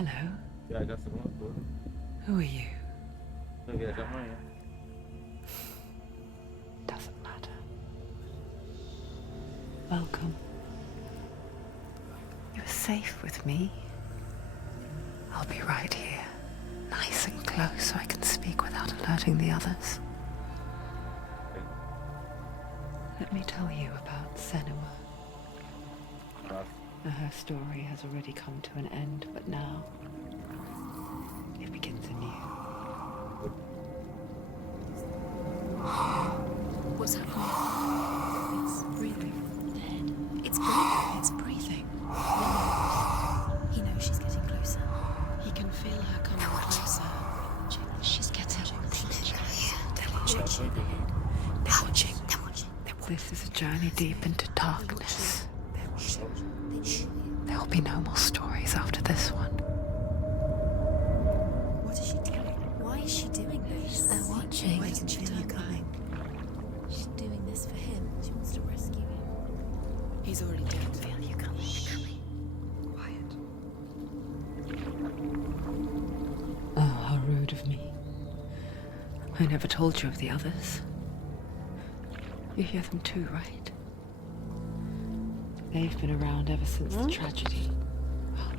Hello. Viajar a semana toda. Who are you? Vai viajar amanhã. Doesn't matter. Welcome. You're safe with me. I'll be right here, nice and close so I can speak without alerting the others. Let me tell you about Senua. Her story has already come to an end, but now it begins anew. What's happening? It's breathing. Dead. It's breathing. It's breathing. He knows she's getting closer. He can feel her coming closer. She's getting closer. They're watching. They're watching. This is a journey deep into darkness. There will be no more stories after this one. What is she doing? Why is she doing this? They're watching. Why doesn't she turn coming? She's doing this for him. She wants to rescue him. He's already dead. Feel you coming. Quiet. Oh, how rude of me. I never told you of the others. You hear them too, right? They've been around ever since the tragedy. Well,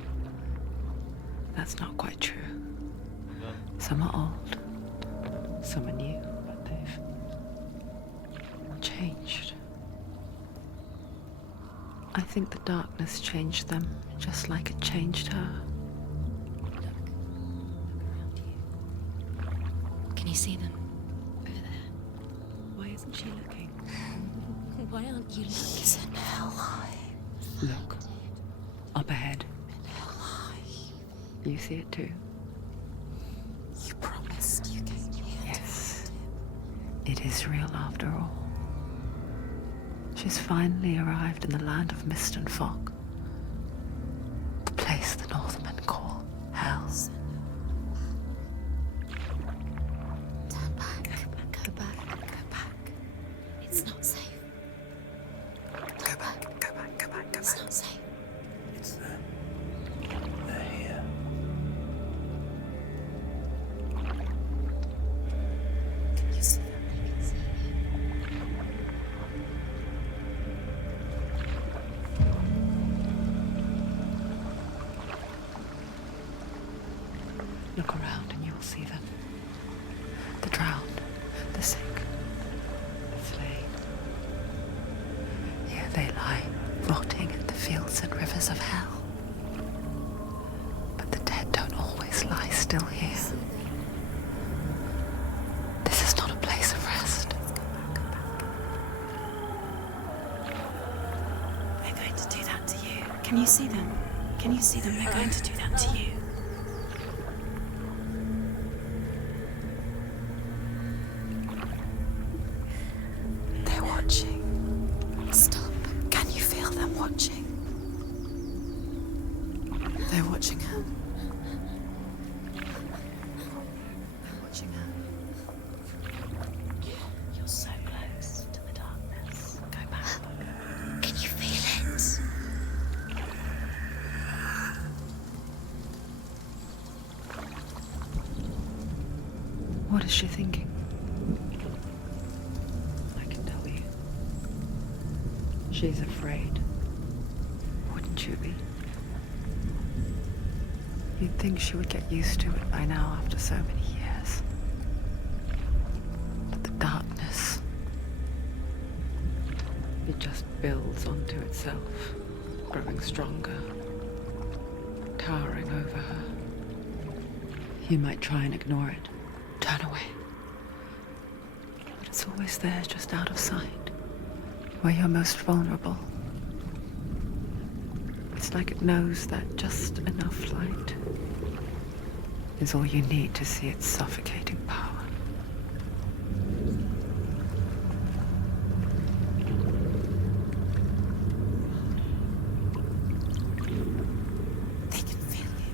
that's not quite true. Some are old, some are new, but they've changed. I think the darkness changed them, just like it changed her. Can you see them? Over there. Why isn't she looking? Why aren't you looking? He's in Helheim. Look, up ahead. In Helheim. You see it too? You promised you came here. Yes. It is real after all. She's finally arrived in the land of mist and fog. The place the Northmen call Hell. Turn back. Go back. Go back. It's not safe. Go back, go back, go back, go It's back. not safe. It's them. They're here. Can you see them? I can see Look around and you will see them. The drowned, the sick, the slain. Here they lie, rotting in the fields and rivers of hell. But the dead don't always lie still here. This is not a place of rest. They're going to do that to you. Can you see them? Can you see them? They're going to do that to you. They're watching. Stop. Can you feel them watching? They're watching her. They're watching her. You're so close to the darkness. Go back. Can you feel it? What is she thinking? I can tell you. She's afraid. Wouldn't you be? You'd think she would get used to it by now after so many years. But the darkness, it just builds onto itself, growing stronger, towering over her. You might try and ignore it, turn away. But it's always there, just out of sight, where you're most vulnerable. It's like it knows that just enough light is all you need to see its suffocating power. They can feel you.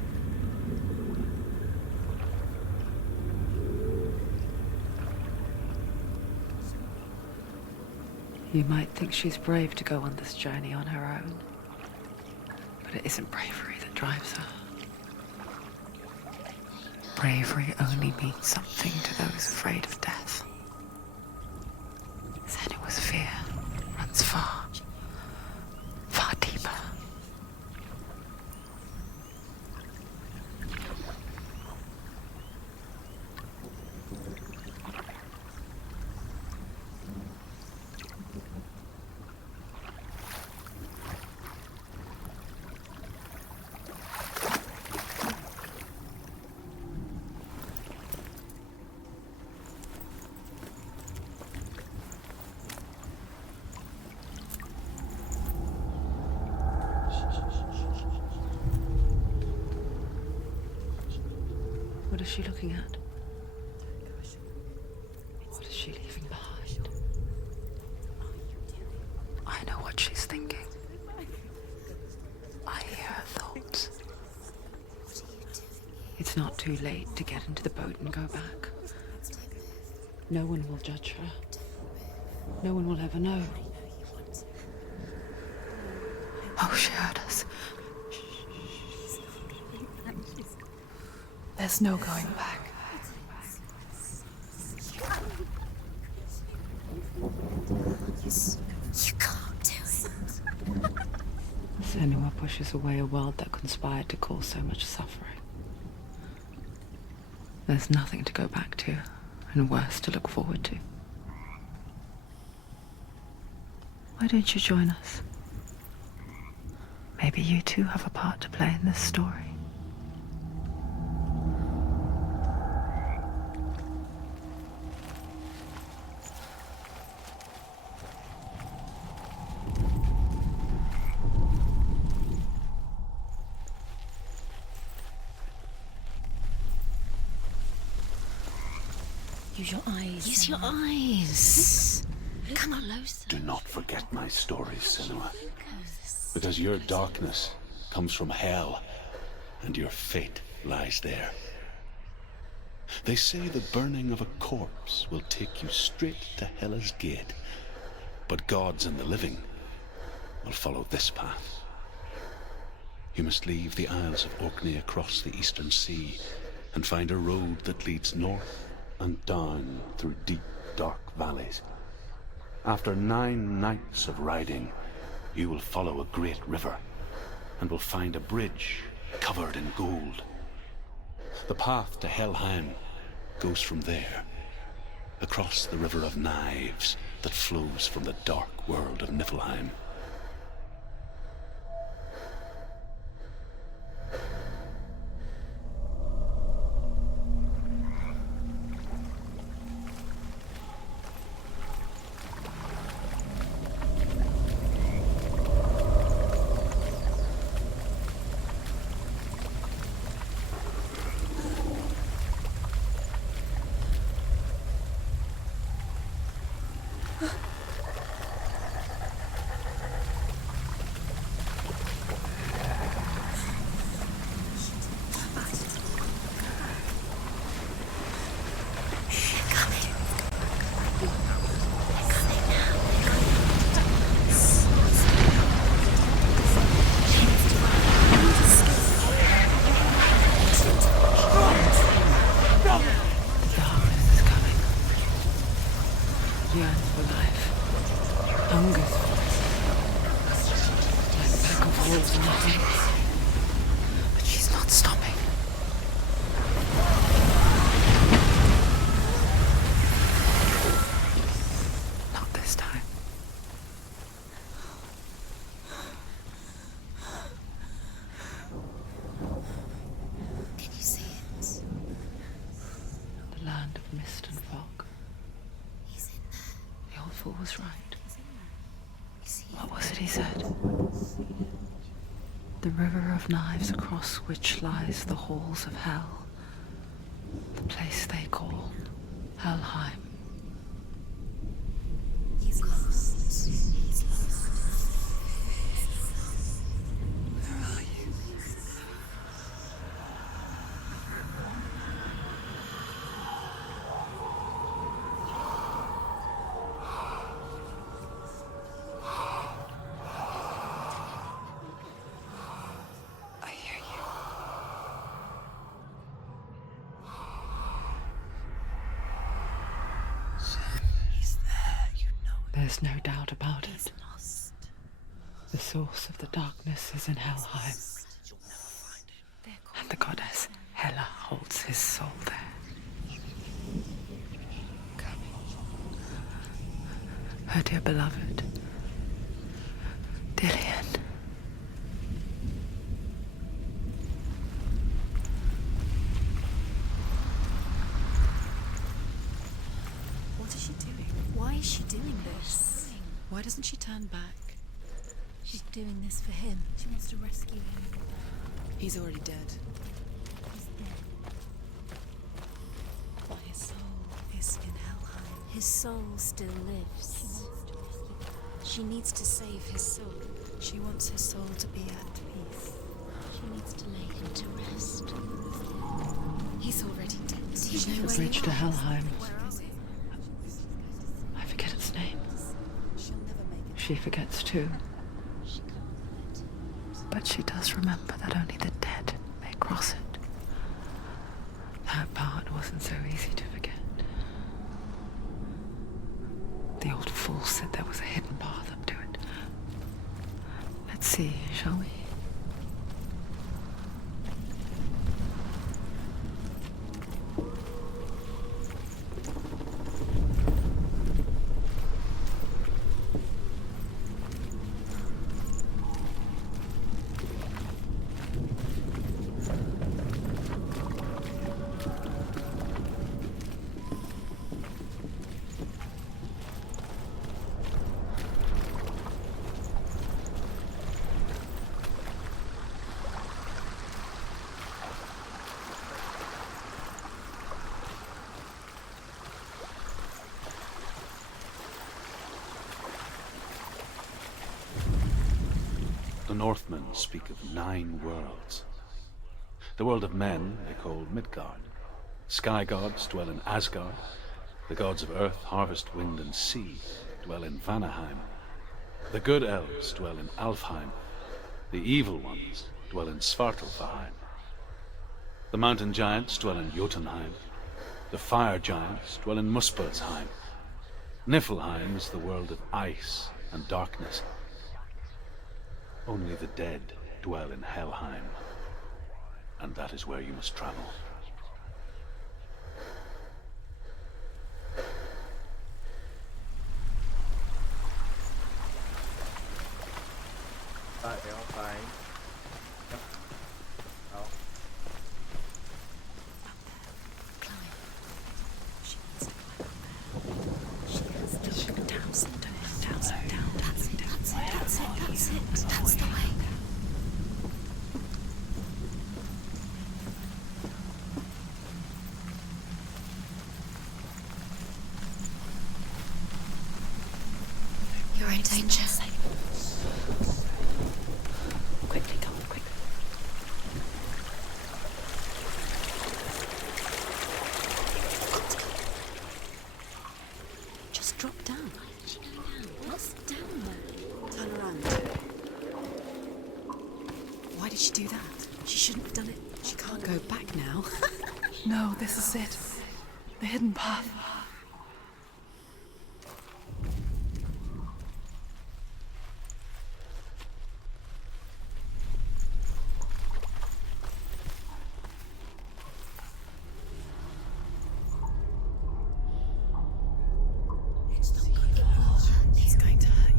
You might think she's brave to go on this journey on her own, but it isn't bravery that drives her. bravery only means something to those afraid of death, then it was fear runs far, far deeper. What is she looking at? What is she leaving behind? I know what she's thinking. I hear her thoughts. It's not too late to get into the boat and go back. No one will judge her. No one will ever know. Oh, she heard us. There's no going back. You can't do it. Senua pushes away a world that conspired to cause so much suffering. There's nothing to go back to, and worse to look forward to. Why don't you join us? Maybe you too have a part to play in this story. Use your eyes. Use your eyes. Come closer. Do not forget my stories, Senua. Because your darkness comes from hell, and your fate lies there. They say the burning of a corpse will take you straight to Hela's gate, but gods and the living will follow this path. You must leave the Isles of Orkney across the eastern sea and find a road that leads north and down through deep, dark valleys. After 9 nights of riding, you will follow a great river and will find a bridge covered in gold. The path to Helheim goes from there, across the river of knives that flows from the dark world of Niflheim. But she's not stopping. Not this time. Can you see it? The land of mist and fog. He's in there. The old fool was right. You see What was it he said? The river of knives across which lies the halls of hell. The place they call Helheim. He's lost. He's lost. Where are you? I hear you. There's no doubt about it. The source of the darkness is in Helheim. And the goddess Hela holds his soul there. Her dear beloved, Dillian. What is she doing? Why is she doing this? Why doesn't she turn back? She's doing this for him. She wants to rescue him. He's already dead. He's dead. But his soul is in Helheim. His soul still lives. She needs to save his soul. She wants his soul to be at peace. She needs to lay him to rest. He's already dead. Do you know The where bridge he to is? Helheim. Where is he? I forget its name. She'll never make it. She forgets too. She can't let him. But she does remember that only the dead may cross it. That part wasn't so easy to forget. The old fool said there was a hidden path up to it. Let's see, shall we? The Northmen speak of 9 worlds. The world of men they call Midgard. Sky gods dwell in Asgard. The gods of earth, harvest, wind, and sea dwell in Vanaheim. The good elves dwell in Alfheim. The evil ones dwell in Svartalfheim. The mountain giants dwell in Jotunheim. The fire giants dwell in Muspelheim. Niflheim is the world of ice and darkness. Only the dead dwell in Helheim, and that is where you must travel. Tại đéo phải. Đó. Climb. She needs to climb up there. She has to go down, down. That's it. That's the way. You're in danger. Quickly, come on, quickly. Just drop down. What's down there? Turn around. Why did she do that? She shouldn't have done it. She can't go back now. No, this is it. The hidden path. He's going to hurt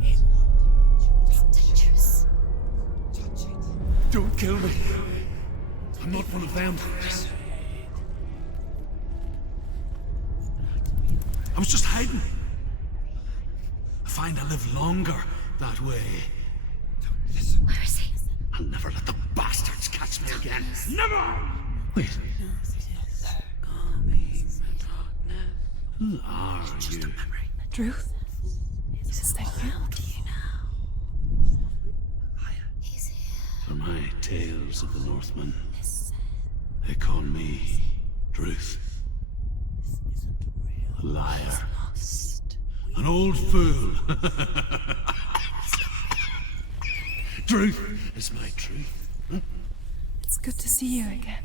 you. It's dangerous. Don't kill me. I'm not one of them. I was just hiding. I find I live longer that way. Where is he? I'll never let the bastards catch me again. Never! Wait. Who are you? Truth? Is this thing real? He's here. For my tales of the Northmen, they call me Druth. A liar. An old fool. Druth is my truth. Huh? It's good to see you again.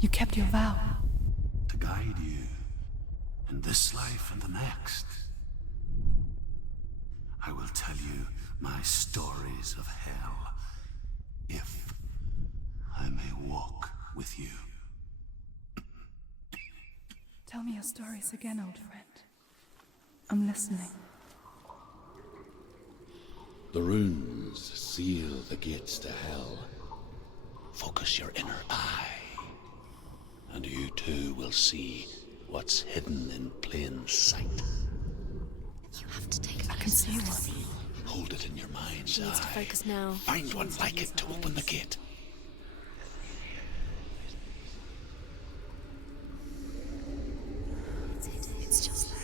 You kept your vow. To guide you in this life and the next. I will tell you my stories of hell, if I may walk with you. Tell me your stories again, old friend. I'm listening. The runes seal the gates to hell. Focus your inner eye, and you too will see what's hidden in plain sight. You have to take I can see one. Hold it in your mind's She needs to eye. focus now. Find She one needs like use it to her open the eyes. gate. It's just there.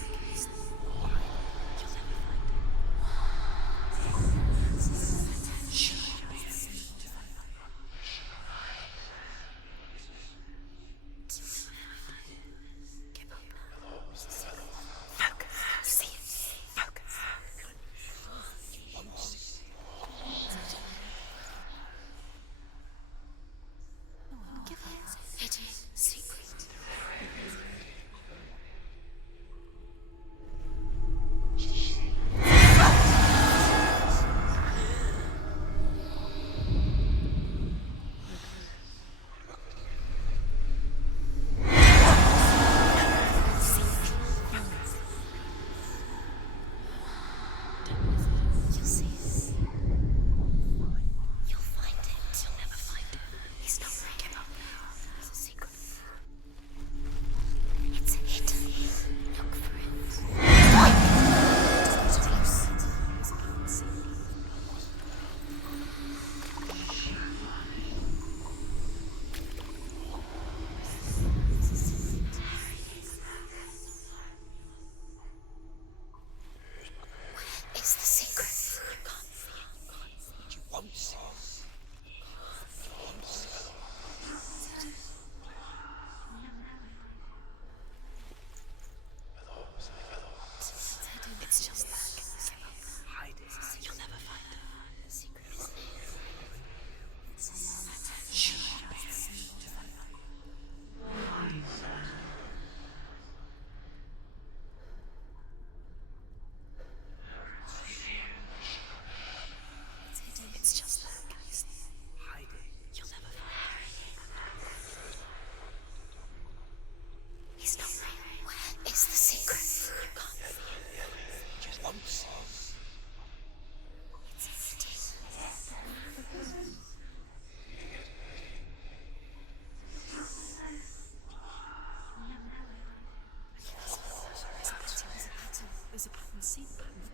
There's a pattern, see the pattern.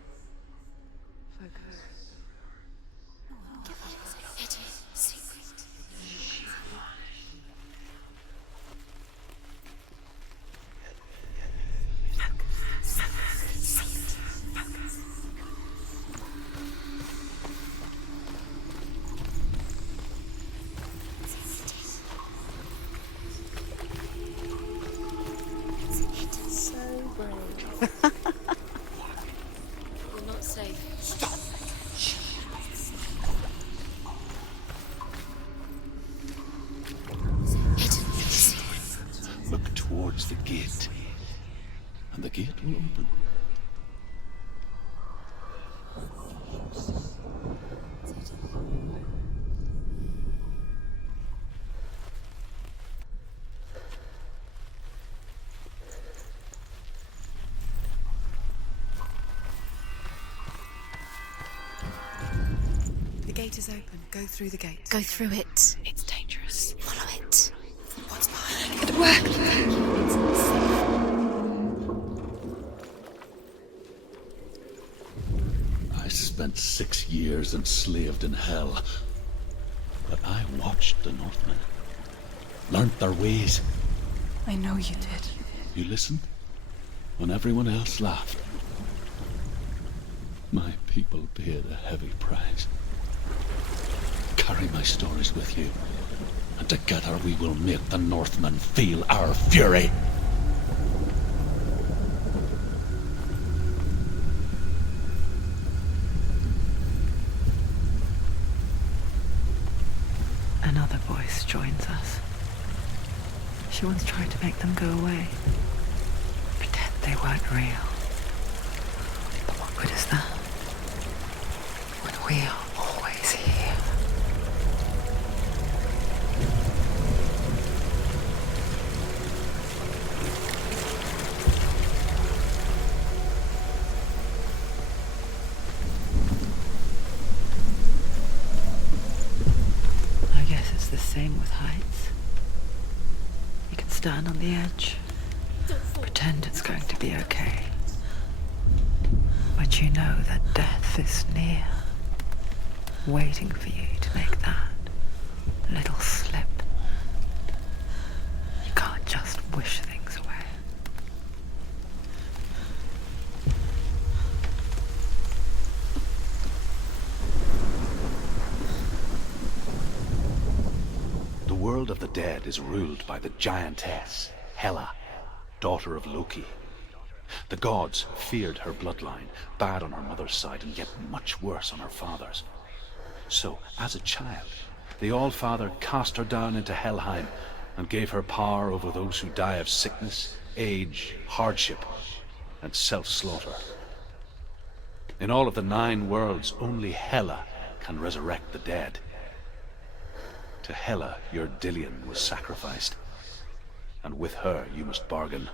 Focus. Give it. It is secret. You're not safe. Look towards the gate, and the gate will open. The gate is open. Go through the gate. Go through it. It's dangerous. Follow it. What's behind it? It worked! I spent 6 years enslaved in hell, but I watched the Northmen, learnt their ways. I know you did. You listened when everyone else laughed. My people paid a heavy price. Carry my stories with you, and together we will make the Northmen feel our fury. Another voice joins us. She once tried to make them go away. Pretend they weren't real. But what good is that? We are always here. I guess it's the same with heights. You can stand on the edge, pretend it's going to be okay. But you know that death is near, waiting for you to make that little slip. You can't just wish things away. The world of the dead is ruled by the giantess, Hela, daughter of Loki. The gods feared her bloodline, bad on her mother's side and yet much worse on her father's. So, as a child, the All-Father cast her down into Helheim and gave her power over those who die of sickness, age, hardship, and self-slaughter. In all of the 9 worlds, only Hela can resurrect the dead. To Hela, your Dillion was sacrificed, and with her you must bargain.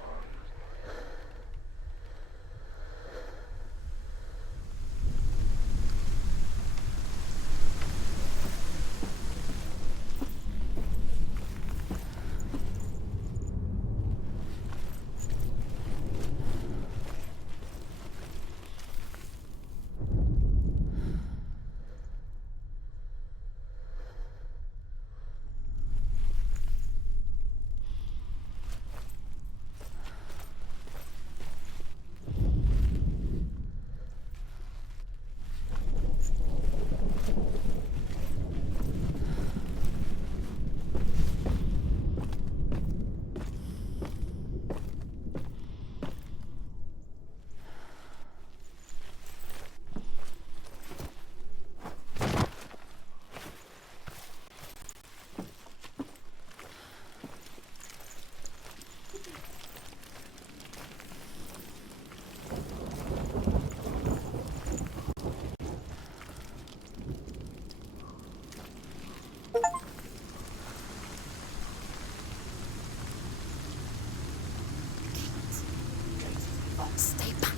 Stay back.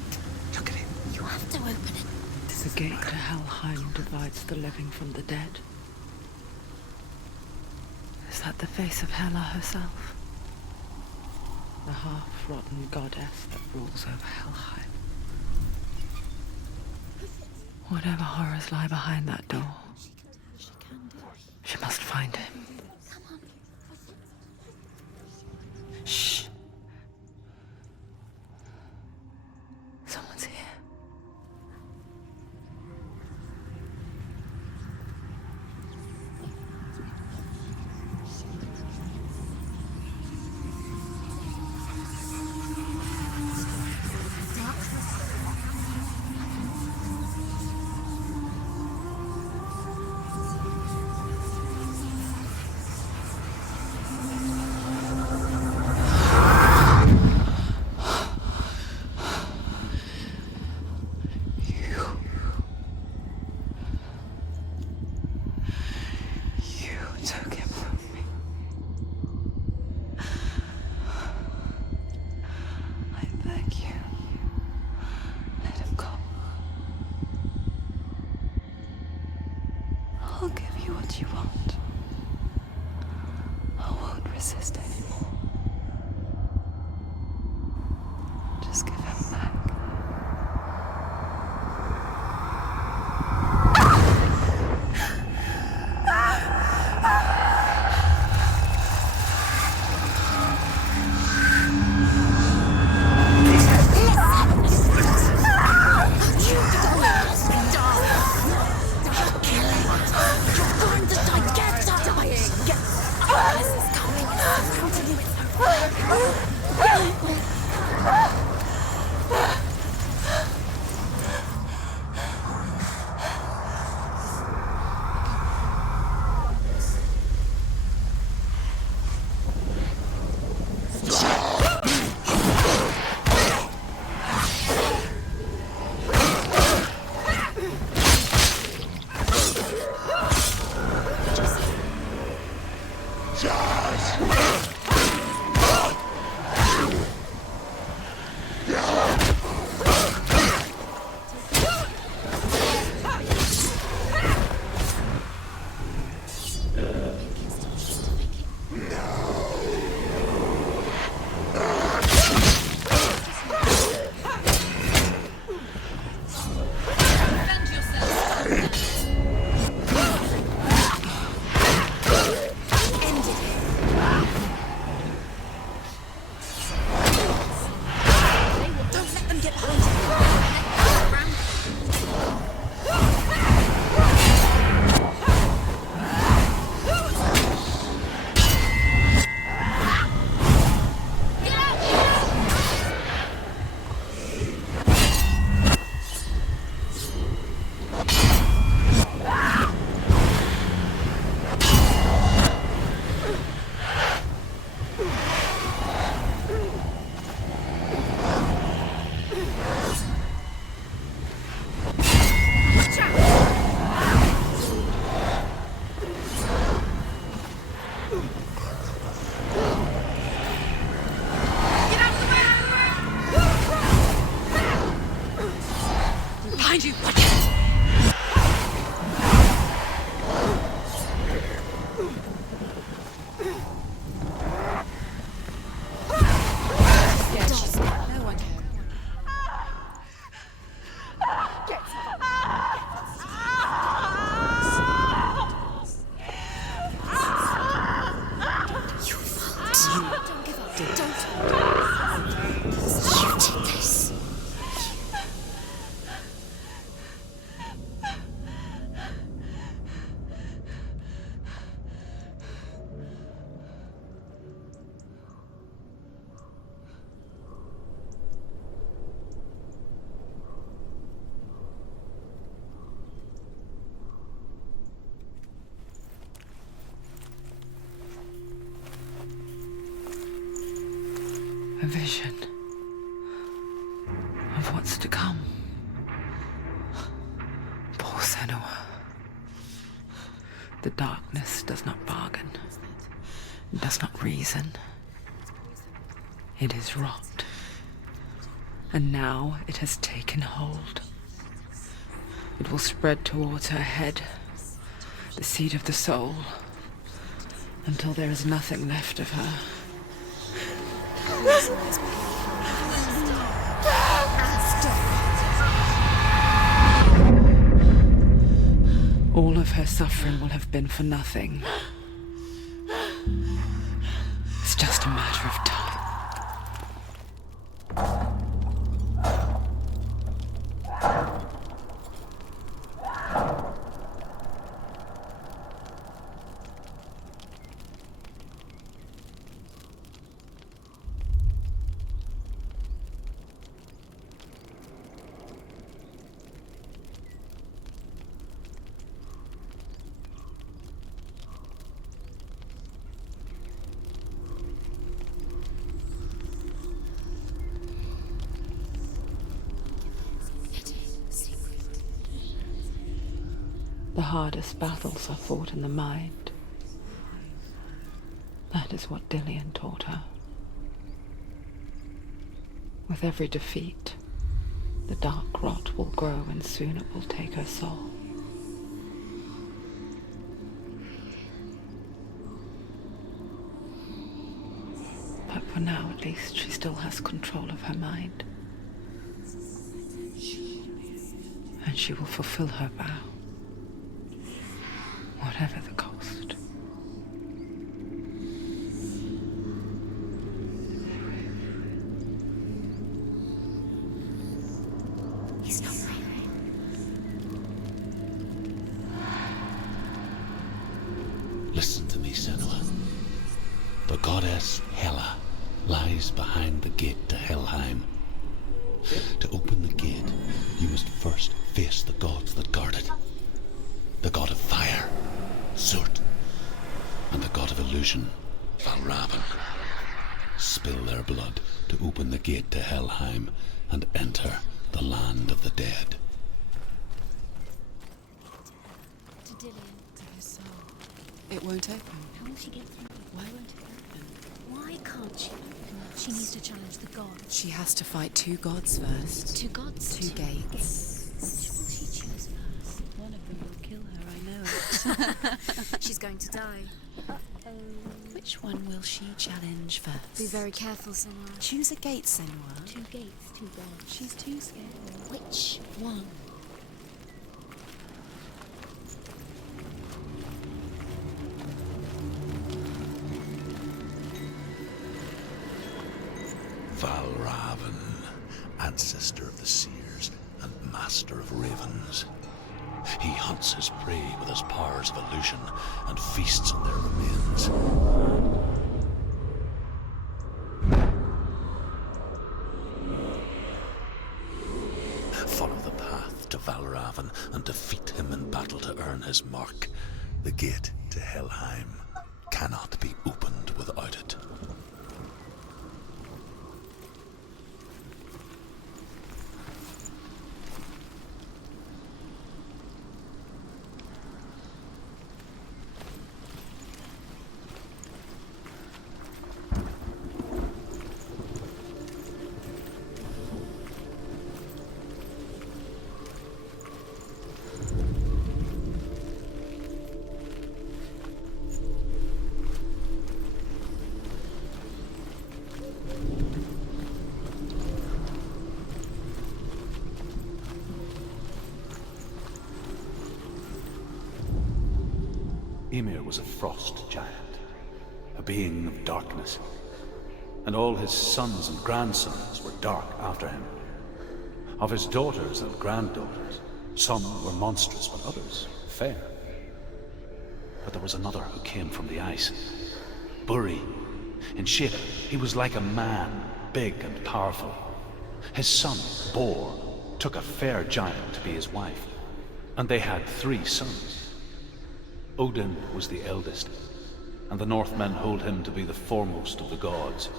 Look at it. You have to open it. The gate to Helheim divides the living from the dead. Is that the face of Hela herself? The half-rotten goddess that rules over Helheim. Whatever horrors lie behind that door, she must find him. Shh. Someone's here. Took him from me. I beg you, let him go. I'll give you what you want. I won't resist anymore. Just give him back. Get behind him. Around. Behind you! Watch it! No one cares. You fault. Don't give up. Don't. You did this. A vision of what's to come. Poor Senua. The darkness does not bargain, does not reason. It is rot. And now it has taken hold. It will spread towards her head, the seat of the soul, until there is nothing left of her. All of her suffering will have been for nothing. It's just a matter of time. The hardest battles are fought in the mind. That is what Dillian taught her. With every defeat, the dark rot will grow and soon it will take her soul. But for now, at least, she still has control of her mind. And she will fulfill her vow. Whatever the cost. He's not breathing. Listen to me, Senua. The goddess Hela lies behind the gate to Helheim. To open the gate, you must first face the gods that guard it. The god of fire, Surt, and the god of illusion, Valravan. Spill their blood to open the gate to Helheim and enter the land of the dead. To Dillian. To his soul. It won't open. How will she get through? Why won't it open? Why can't she open? She needs to challenge the gods. She has to fight two gods first. Two gods? Two gates. Which will she choose first? One of them will kill her, I know it. She's going to die. Which one will she challenge first? Be very careful, Senua. Choose a gate, Senua. Two gates, two gods. She's too scared. Which one? Valravan and ancestor of the seers and master of ravens. He hunts his prey with his powers of illusion and feasts on their remains. Follow the path to Valravan and defeat him in battle to earn his mark. The gate to Helheim cannot be opened without it. Ymir was a frost giant, a being of darkness, and all his sons and grandsons were dark after him. Of his daughters and granddaughters, some were monstrous, but others fair. But there was another who came from the ice. Buri. In shape, he was like a man, big and powerful. His son, Bor, took a fair giant to be his wife, and they had 3 sons. Odin was the eldest, and the Northmen hold him to be the foremost of the gods,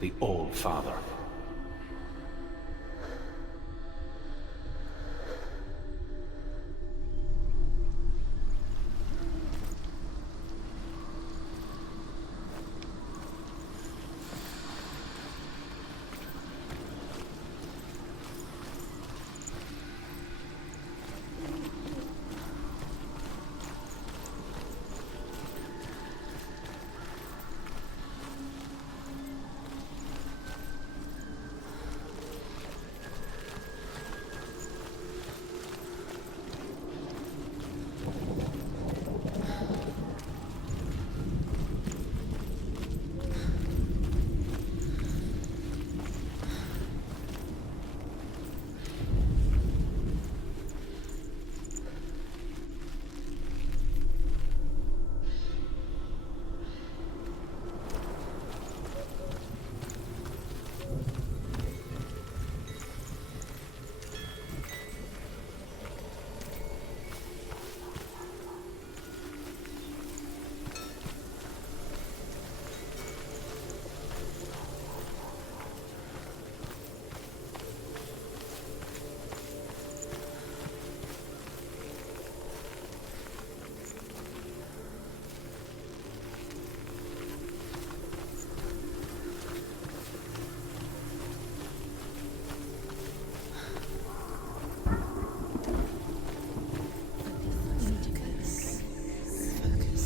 the All-Father.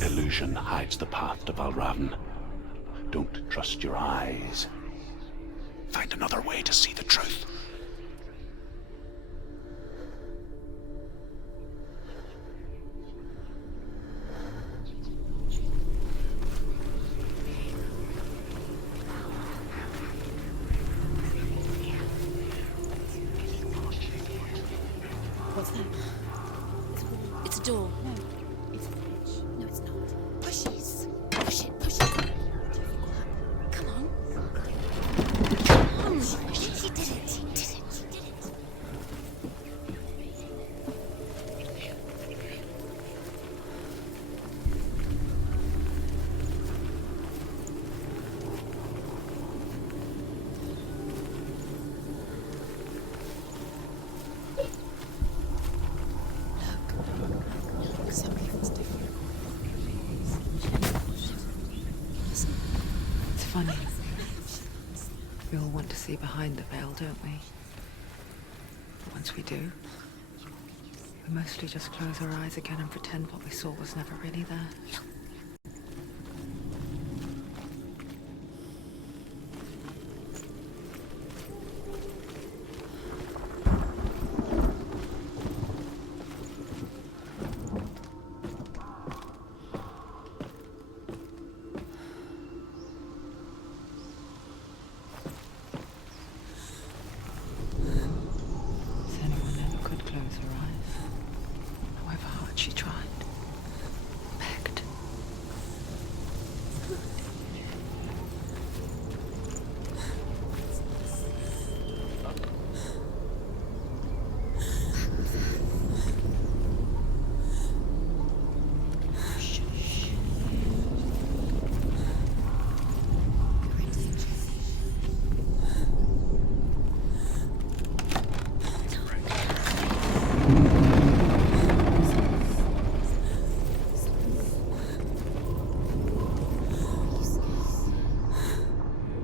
Illusion hides the path to Valravan. Don't trust your eyes. Find another way to see the truth. What's that? It's a door. No, it's an edge. No, it's not. Pushes. Push it, push it. Come on. Come on. He did it. He did it. He did it. Look, something's different. It's funny. We all want to see behind the veil, don't we? But once we do, we mostly just close our eyes again and pretend what we saw was never really there. always arrive, however hard she tried, begged.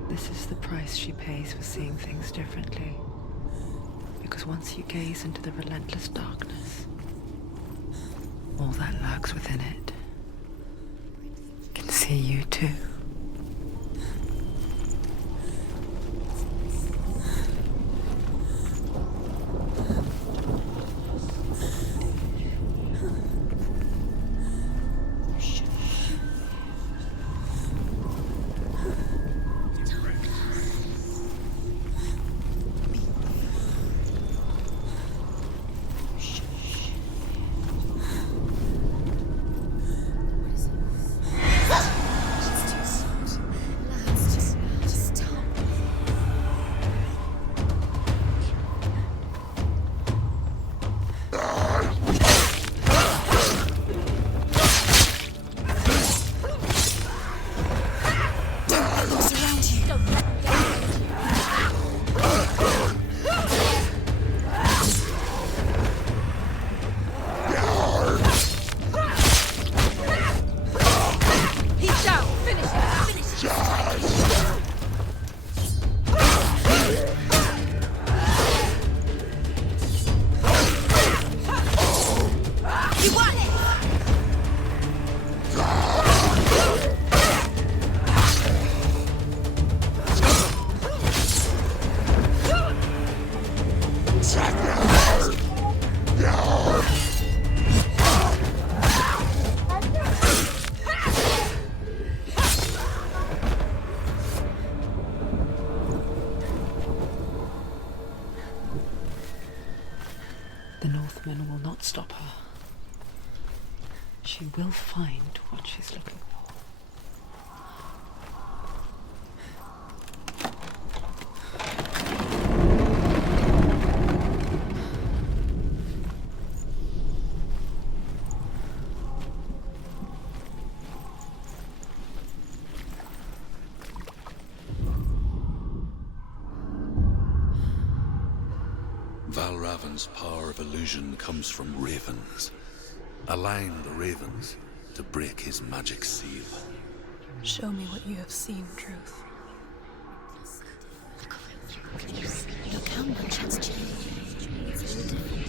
This is the price she pays for seeing things differently. Because once you gaze into the relentless darkness, all that lurks within it can see you too. The Northman will not stop her. She will find what she's looking for. Valravan's power of illusion comes from ravens. Align the ravens to break his magic seal. Show me what you have seen, Truth. Look how much it's changed. It's all different.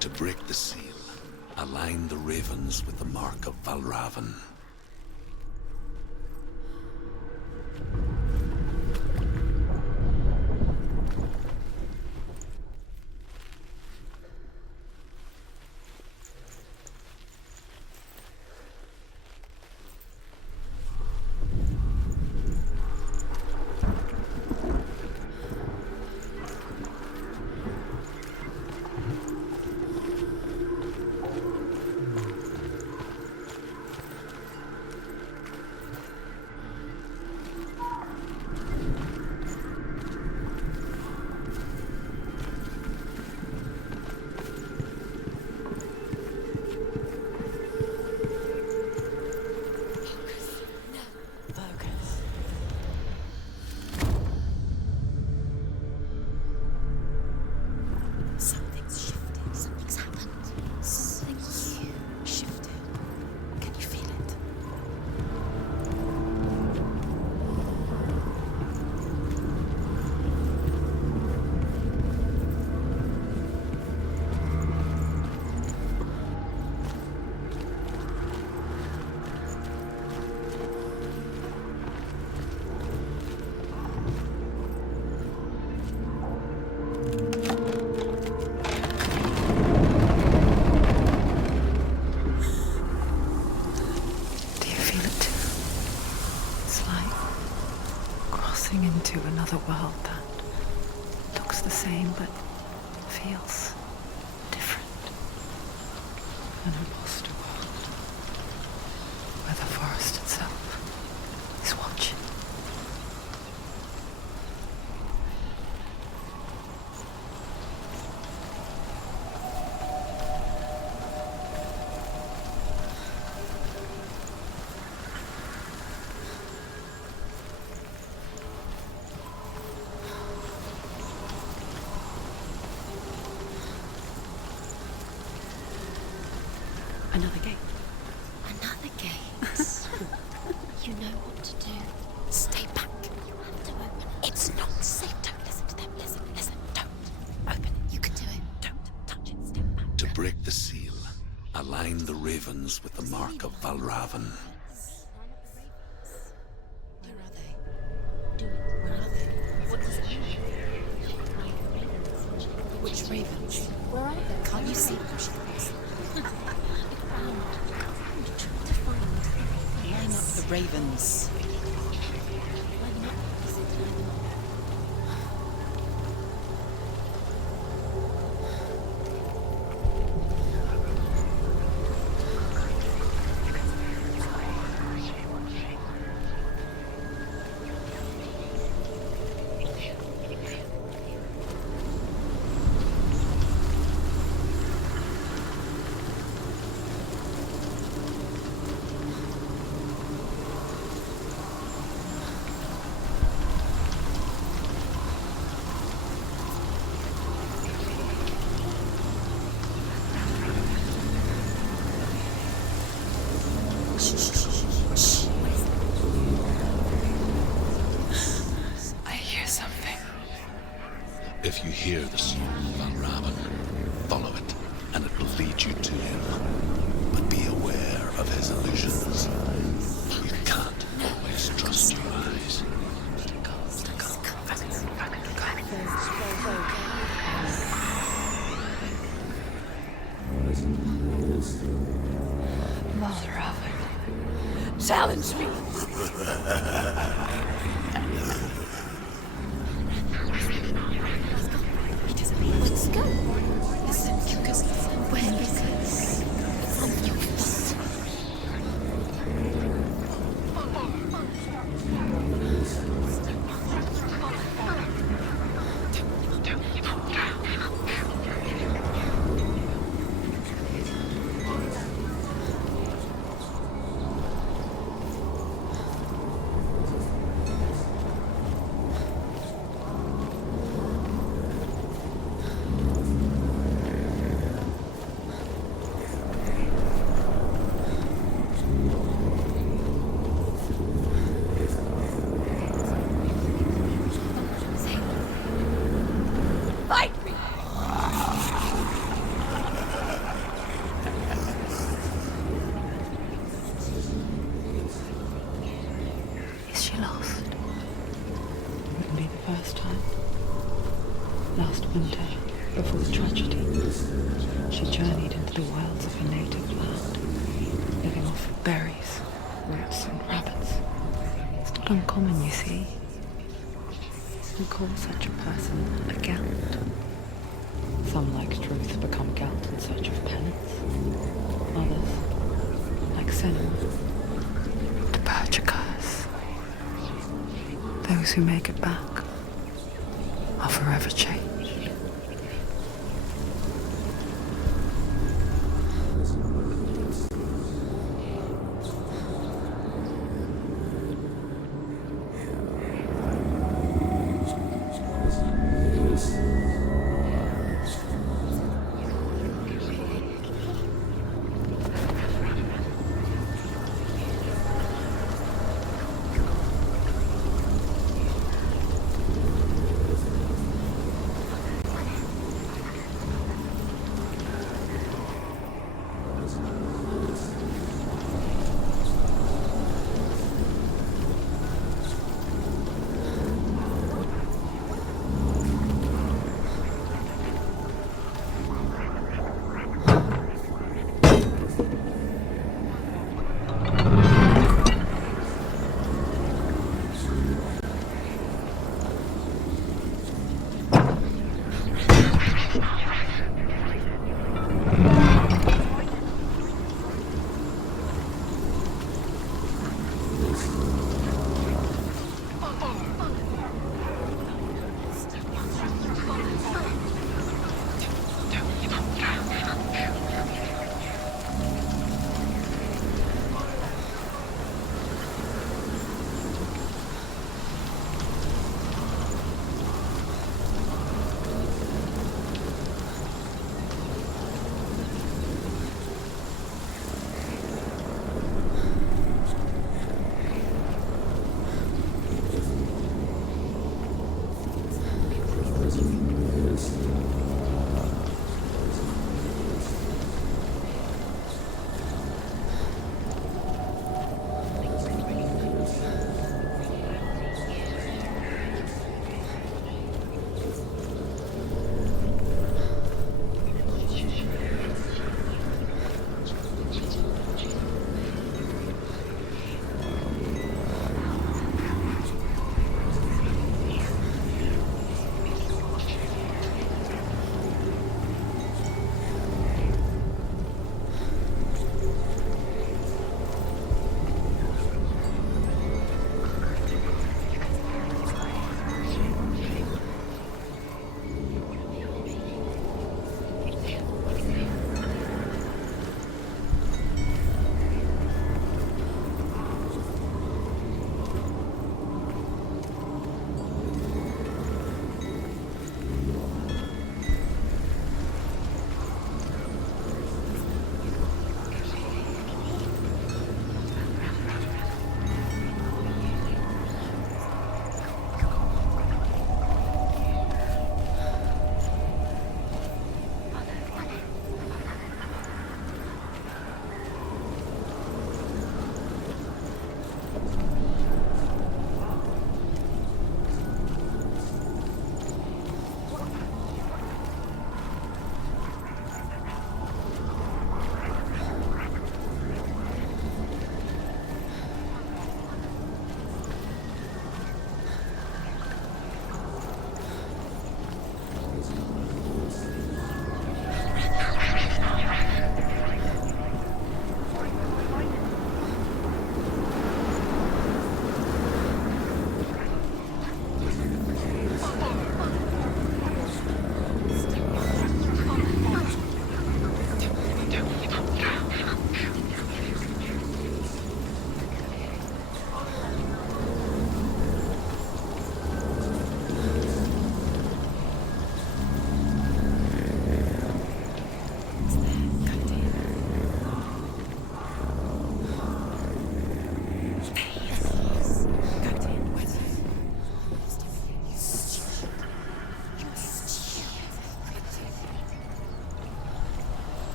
To break the seal, align the ravens with the mark of Valravan. another world that looks the same but feels different. An imposter world where the forest itself is watching. Another gate. Another gate. You know what to do. Stay back. You have to open it. It's not safe. Don't listen to them. Listen. Don't. Open it. You can do it. Don't touch it. Step back. To break the seal, align the ravens with the mark of Valravan. Where are they? Where are they? What does it mean? Which ravens? Where are they? Can't you see them? Line up the ravens. I hear something. If you hear the song of Valravan, follow it, and it will lead you to him. But be aware of his illusions. You can't always trust your eyes. Valravan, challenge me. Let's go. Listen, Lucas. Where is it? It's on your feet. Is she lost? Wouldn't be the first time. Last winter, before the tragedy, she journeyed into the wilds of her native land, living off of berries, roots and rabbits. It's not uncommon, you see. We call such a person a Gelt. Some, like truth, become Gelt in search of penance. Others, like Senua, to purge a curse. Those who make it back are forever changed.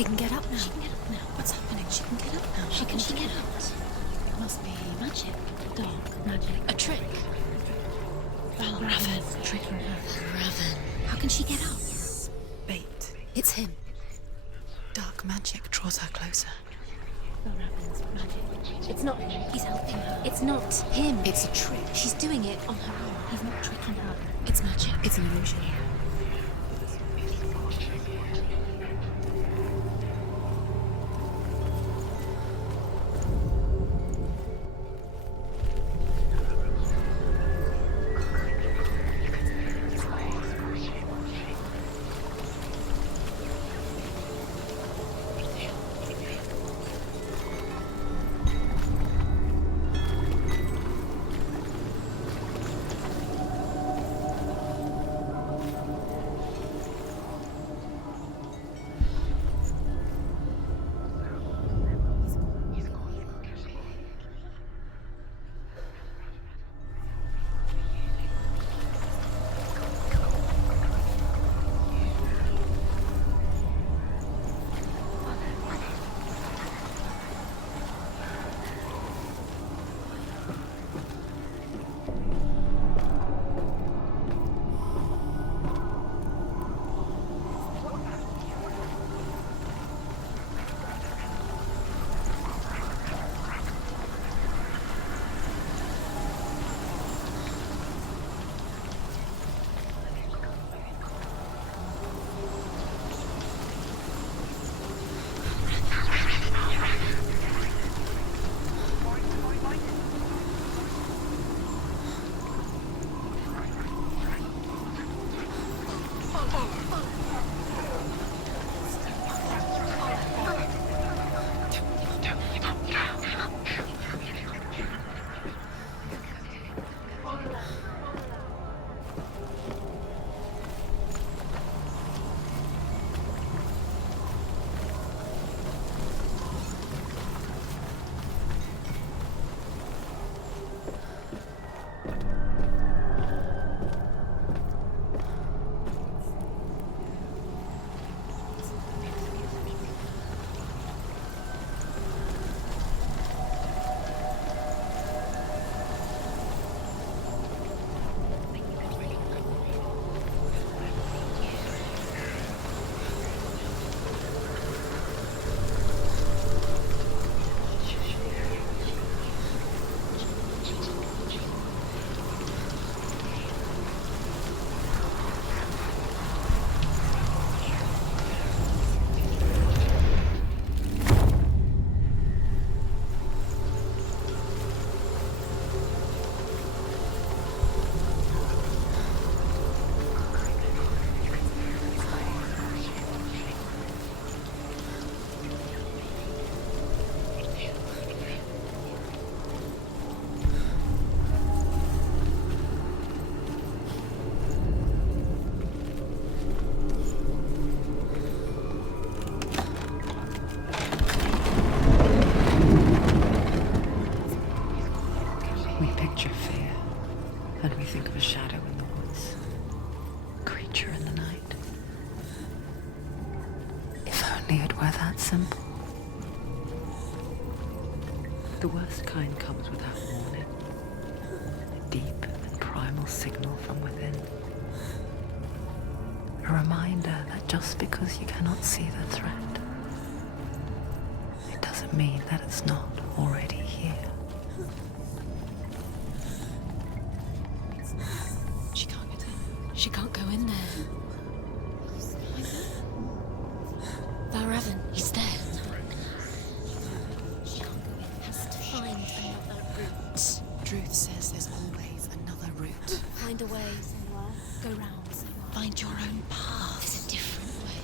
She can get up now. She can get up now. What's happening? She can get up now. How can she get out? It must be magic. Dark magic. A trick. Raven. Tricking her. Raven. How can she get up? Bait. It's him. Dark magic draws her closer. Raven's magic. It's not him. He's helping her. It's not him. It's a trick. She's doing it on her own. He's not tricking her. It's magic. It's an illusion. The worst kind comes without warning. A deep and primal signal from within. A reminder that just because you cannot see the threat, it doesn't mean that it's not already here. She can't get in. She can't go in there. Valravan, he's there. She can't go in. Has to find another route. Druth says there's always another route. Find a way, Senua. Go round, Senua. Find your own path. There's a different way.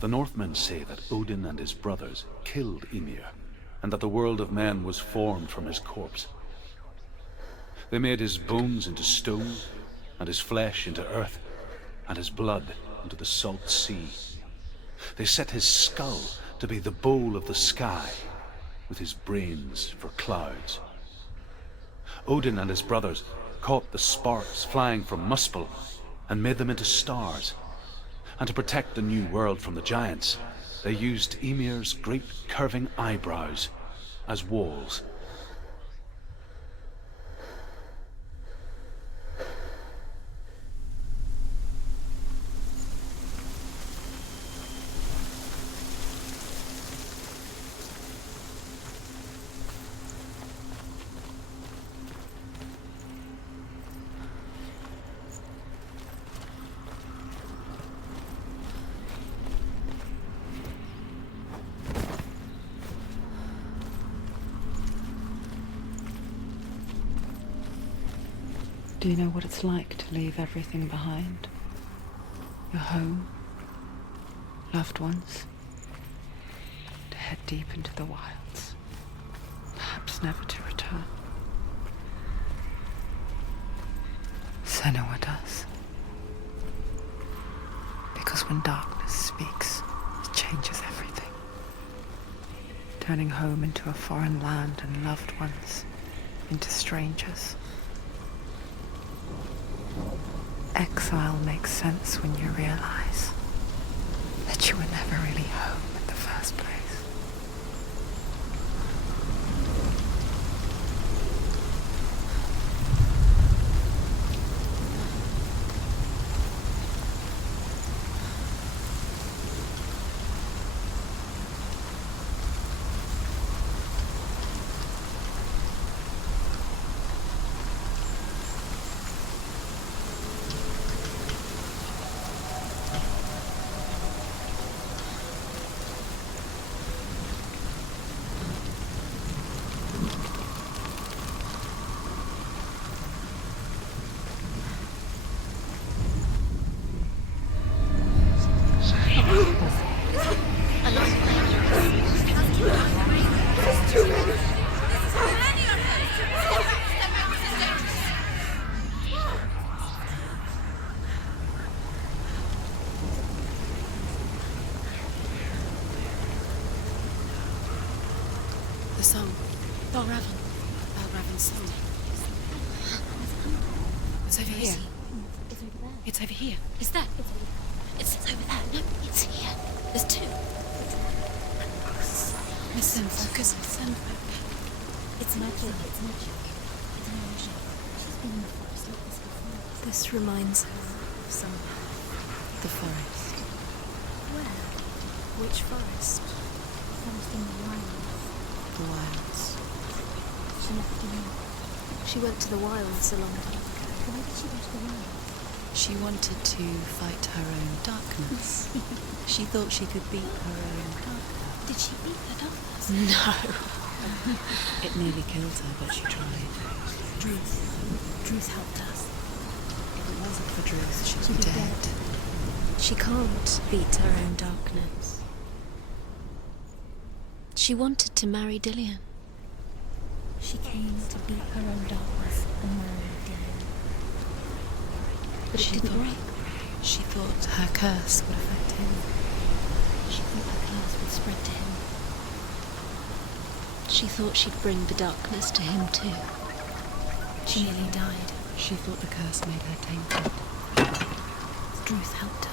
The Northmen say that Odin and his brothers killed Ymir, and that the world of men was formed from his corpse. They made his bones into stone, and his flesh into earth, and his blood into the salt sea. They set his skull to be the bowl of the sky, with his brains for clouds. Odin and his brothers caught the sparks flying from Muspel and made them into stars. And to protect the new world from the giants, they used Ymir's great curving eyebrows as walls. Do you know what it's like to leave everything behind? Your home, loved ones, to head deep into the wilds, perhaps never to return. Senua does. Because when darkness speaks, it changes everything, turning home into a foreign land and loved ones into strangers. Exile makes sense when you realize that you were never really home in the first place. The song, Valravan, about Raven's It's over here. It's over there. It's over here. Is that? It's over there. No, it's here. There's two. Listen, focus. Listen. It's magic. It's magic. It's an illusion. She's been in the forest like this before. This reminds her of somewhere. The forest. Where? Which forest? The forest in the wilds. The wilds. She left you know. She went to the wilds a long time ago. Why did she go to the wilds? She wanted to fight her own darkness. She thought she could beat her own darkness. Did she beat the darkness? No. It nearly killed her, but she tried. Druth helped us. If it wasn't for Druth, she'd She'd be be dead. She can't beat her own darkness. She wanted to marry Dillian. She came to beat her own darkness and marry Dylan. But it didn't work. She thought her curse would affect him. She thought her curse would spread to him. She thought she'd bring the darkness to him too. She nearly died. She thought the curse made her tainted. Druth helped her.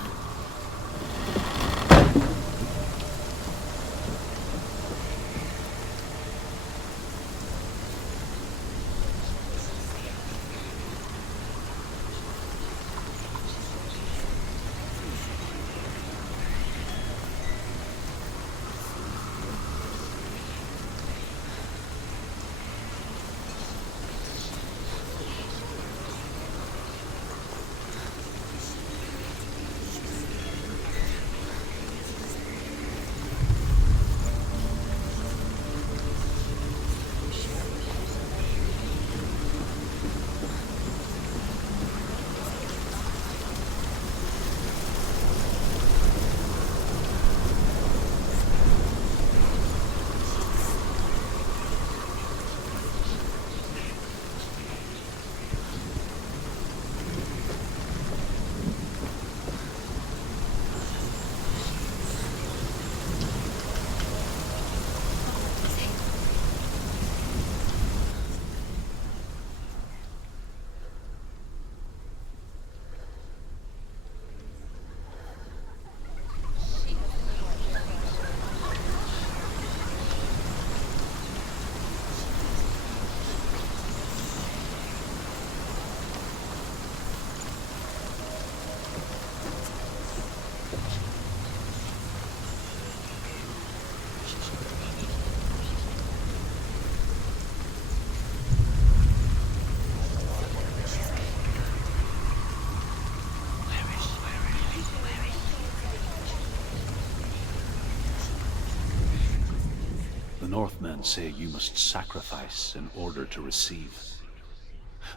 Northmen say you must sacrifice in order to receive.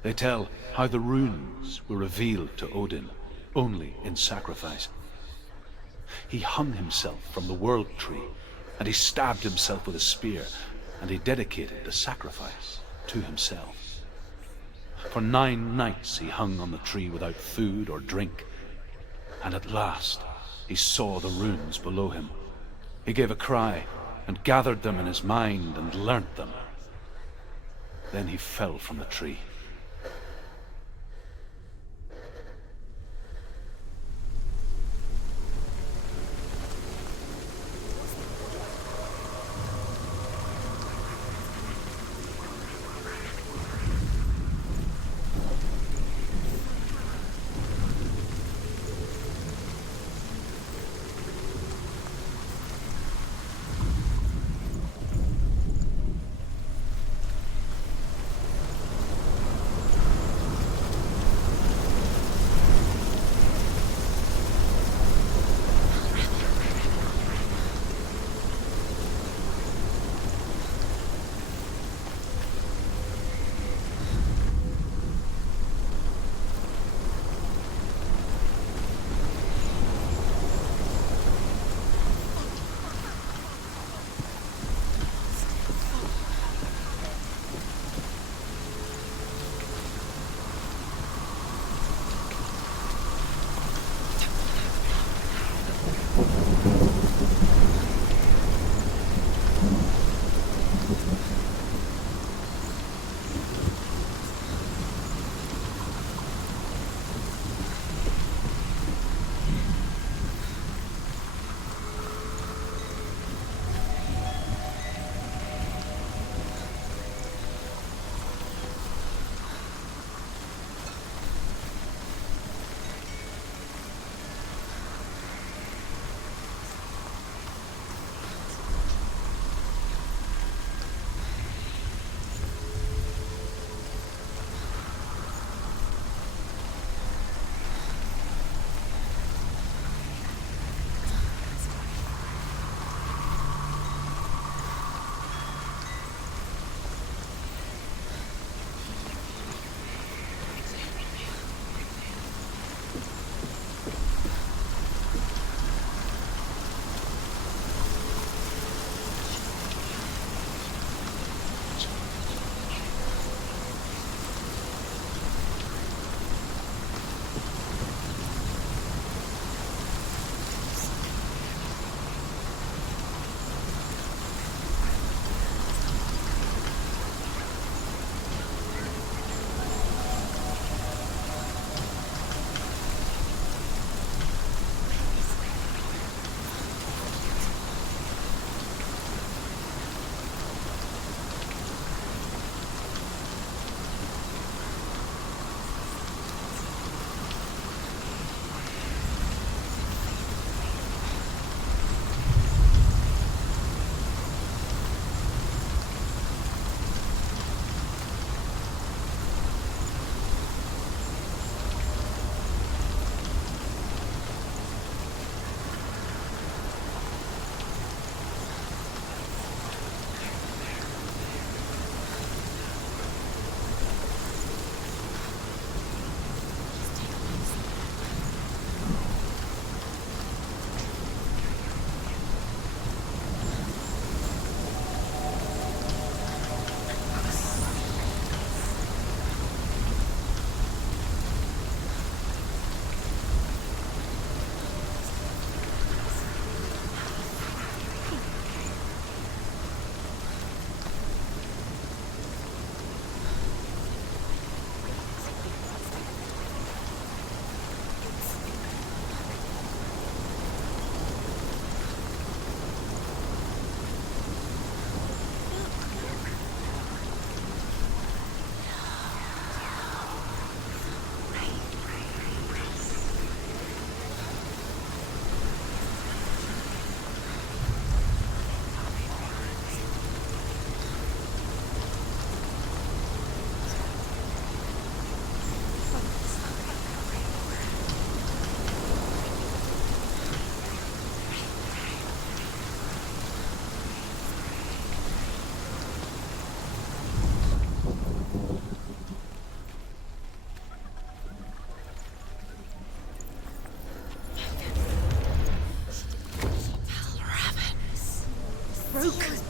They tell how the runes were revealed to Odin only in sacrifice. He hung himself from the world tree, and he stabbed himself with a spear, and he dedicated the sacrifice to himself. For 9 nights he hung on the tree without food or drink, and at last he saw the runes below him. He gave a cry, and gathered them in his mind and learnt them. Then he fell from the tree.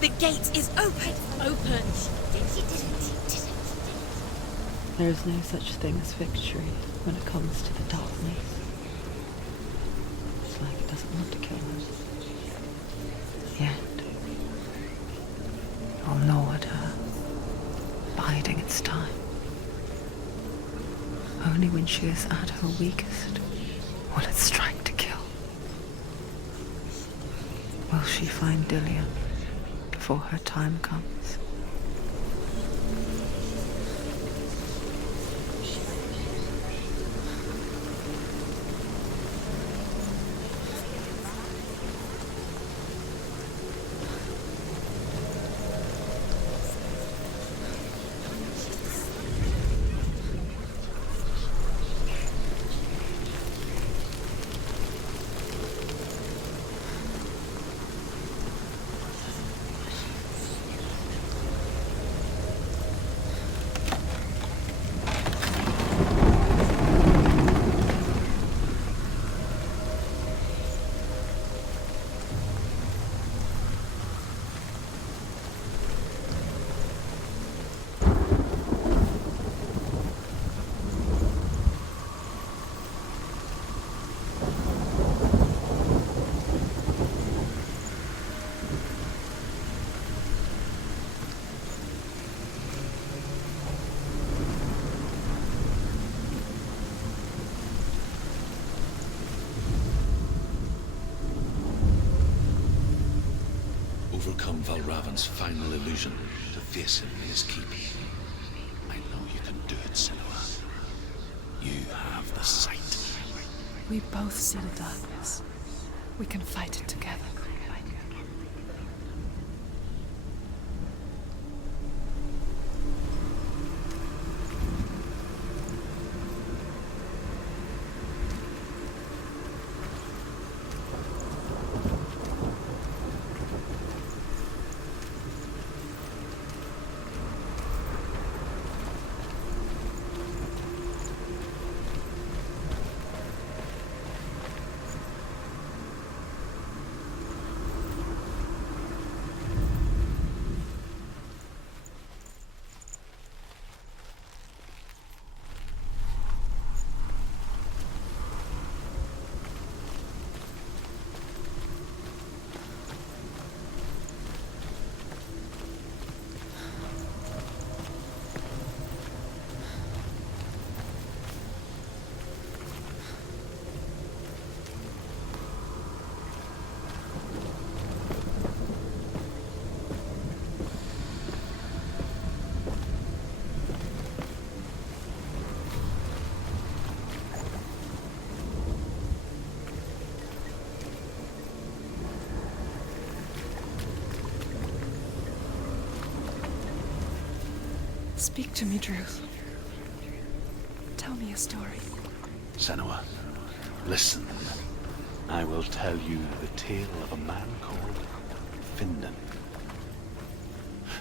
The gate is open! Open! You did it. There is no such thing as victory when it comes to the darkness. It's like it doesn't want to kill us. Yet, I'll gnaw at her, biding its time. Only when she is at her weakest will it strike to kill. Will she find Dillion before her time comes? Overcome Valravan's final illusion to face him in his keep. I know you can do it, Senua. You have the sight. We both see the darkness. We can fight it together. Speak to me, Druth. Tell me a story. Senua, listen. I will tell you the tale of a man called Findan.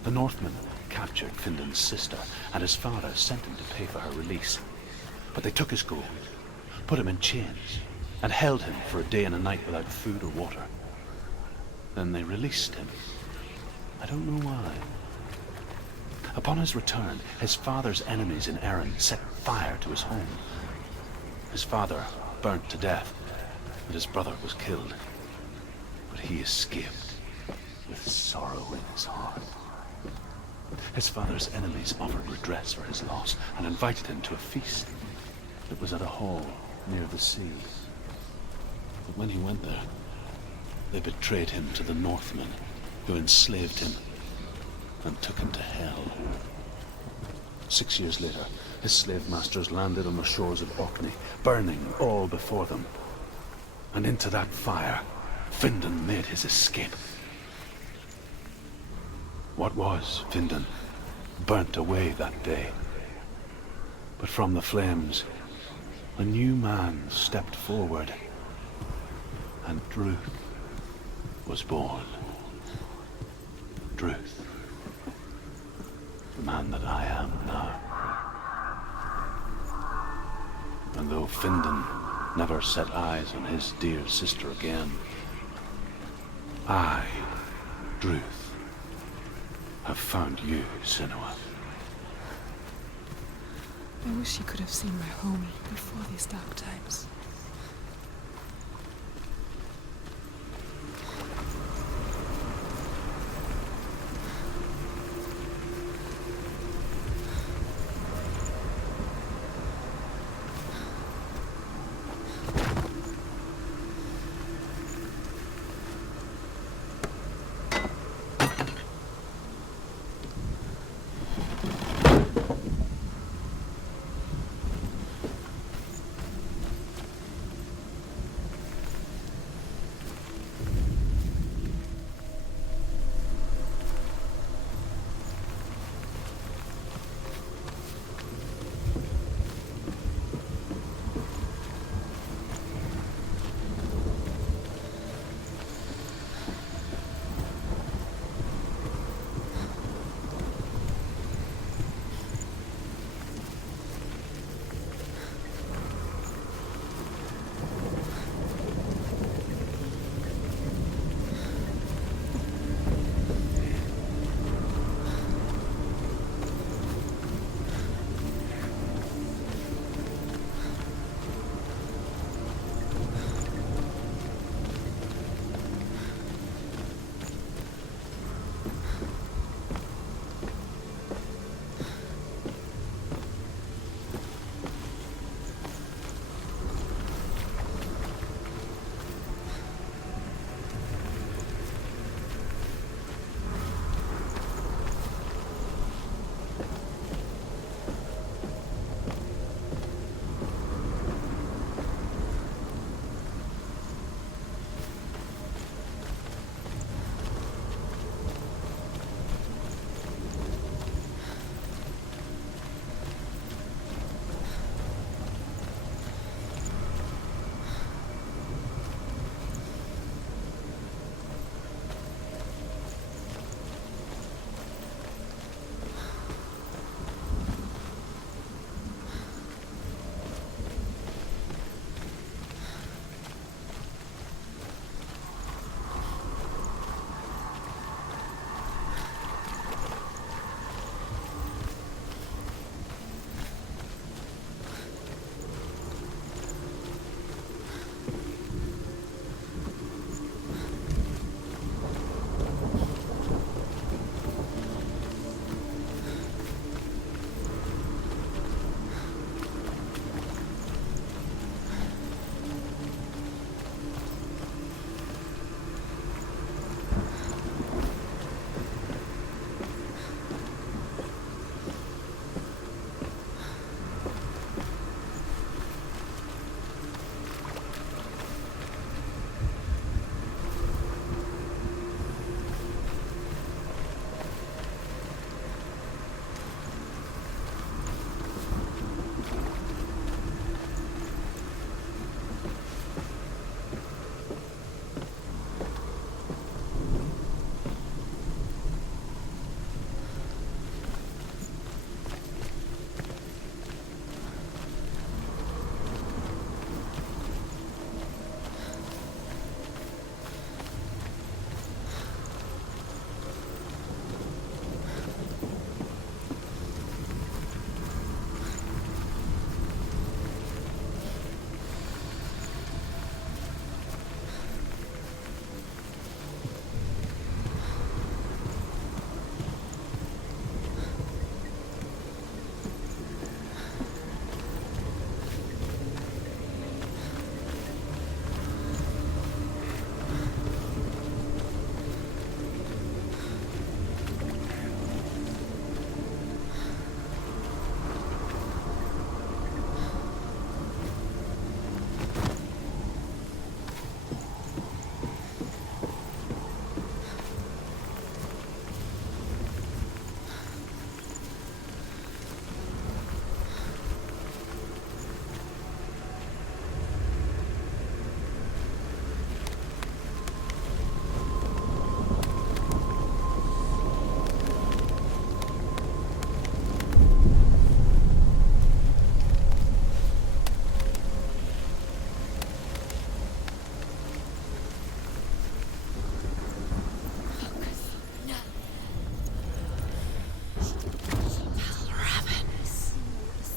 The Northmen captured Findan's sister, and his father sent him to pay for her release. But they took his gold, put him in chains, and held him for a day and a night without food or water. Then they released him. I don't know why. Upon his return, his father's enemies in Erin set fire to his home. His father burnt to death, and his brother was killed. But he escaped with sorrow in his heart. His father's enemies offered redress for his loss and invited him to a feast. It was at a hall near the sea. But when he went there, they betrayed him to the Northmen, who enslaved him and took him to hell. 6 years later, his slave masters landed on the shores of Orkney, burning all before them. And into that fire, Findan made his escape. What was Findan burnt away that day. But from the flames, a new man stepped forward, and Druth was born. Druth. The man that I am now. And though Findan never set eyes on his dear sister again, I, Druth, have found you, Senua. I wish you could have seen my home before these dark times.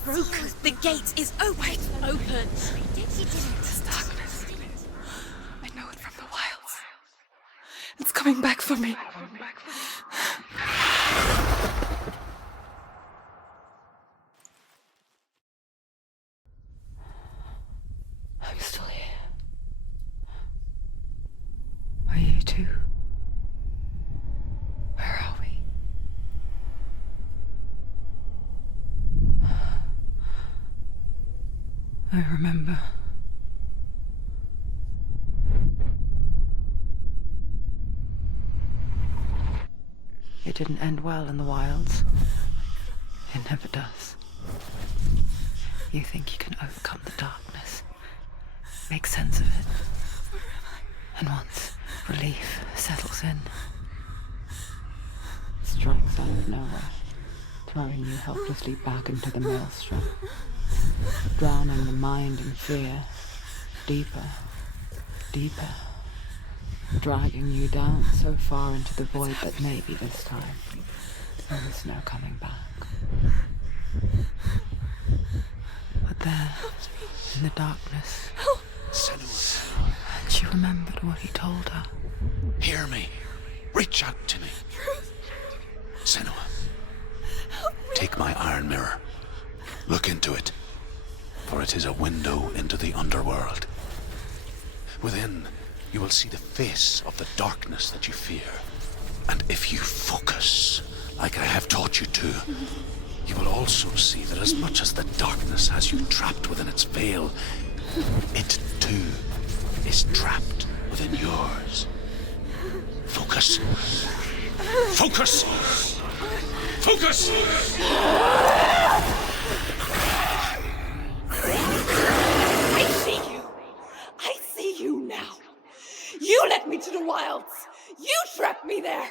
broken. The gate is open. Open. This darkness. I know it from the wilds. It's coming back for me. I'm still here. Are you too? Where are we? I remember. It didn't end well in the wilds. It never does. You think you can overcome the darkness, make sense of it, and once relief settles in, it strikes out of nowhere, throwing you helplessly back into the maelstrom, drowning the mind in fear, deeper, deeper, dragging you down so far into the void that maybe this time there is no coming back. But there, in the darkness, she remembered what he told her. Hear me. Reach out to me. Senua, take my iron mirror. Look into it, for it is a window into the underworld. Within, you will see the face of the darkness that you fear. And if you focus, like I have taught you to, you will also see that as much as the darkness has you trapped within its veil, it too is trapped within yours. Focus. Focus! Focus! I see you! I see you now! You led me to the wilds! You trapped me there!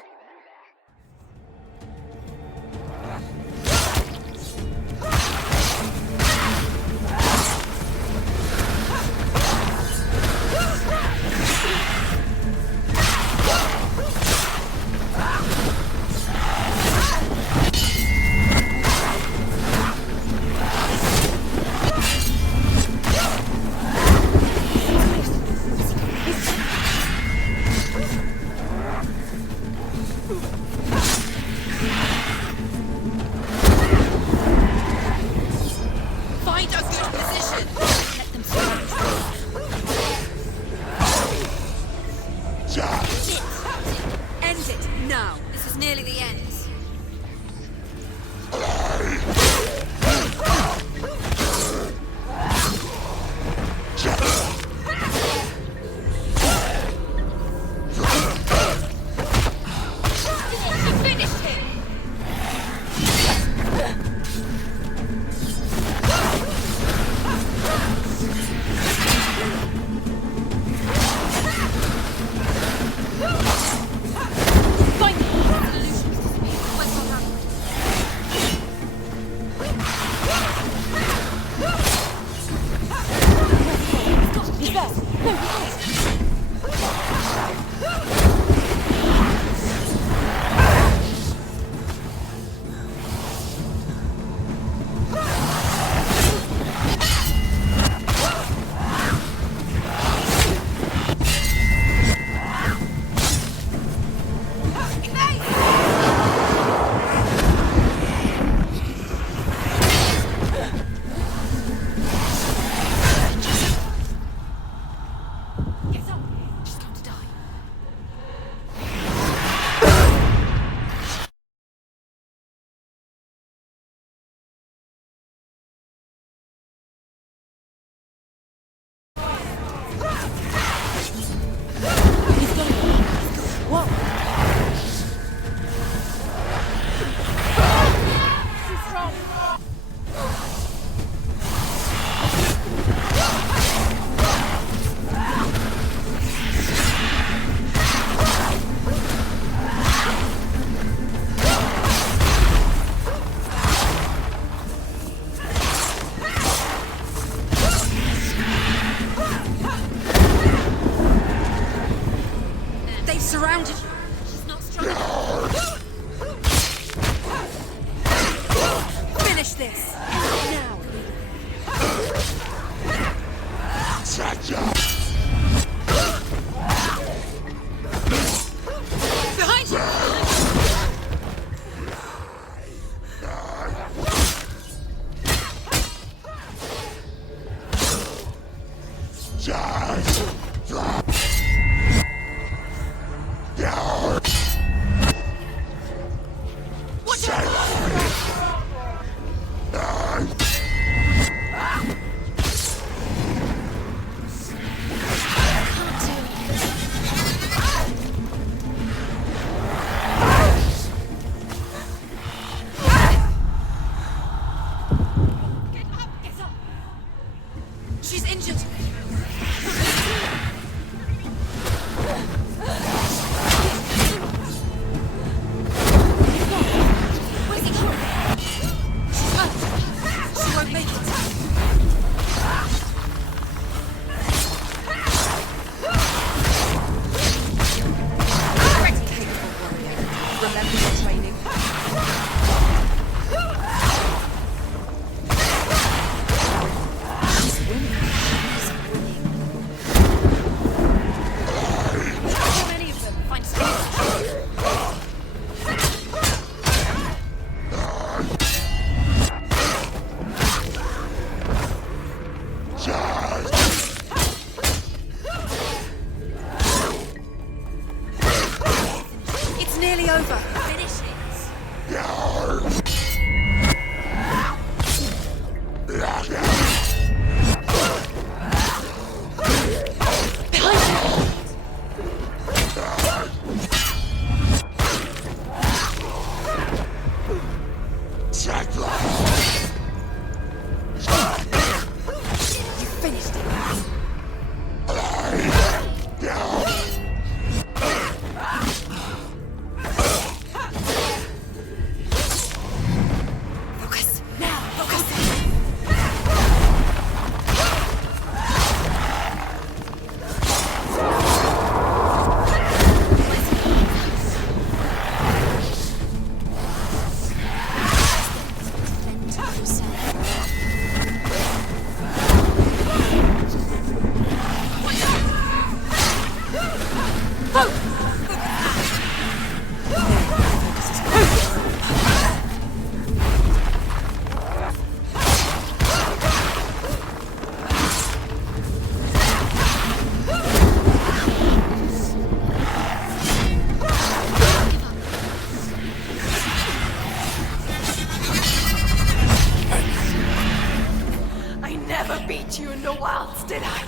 met you in the wilds, did I?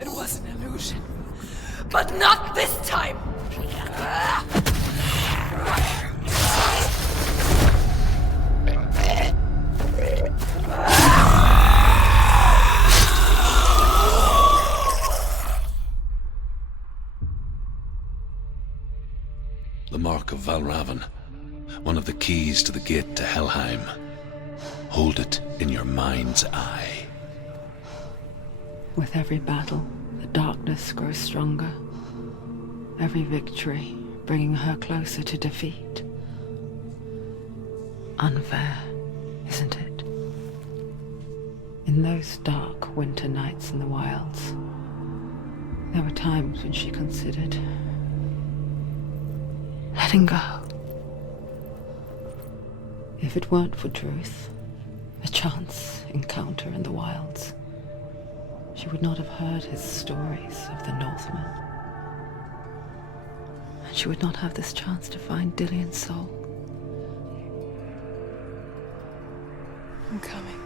It was an illusion. But not this time! The mark of Valravan, one of the keys to the gate to Helheim. Hold it in your mind's eye. With every battle, the darkness grows stronger. Every victory bringing her closer to defeat. Unfair, isn't it? In those dark winter nights in the wilds, there were times when she considered letting go. If it weren't for Druth, a chance encounter in the wilds, she would not have heard his stories of the Northmen. And she would not have this chance to find Dillion's soul. I'm coming.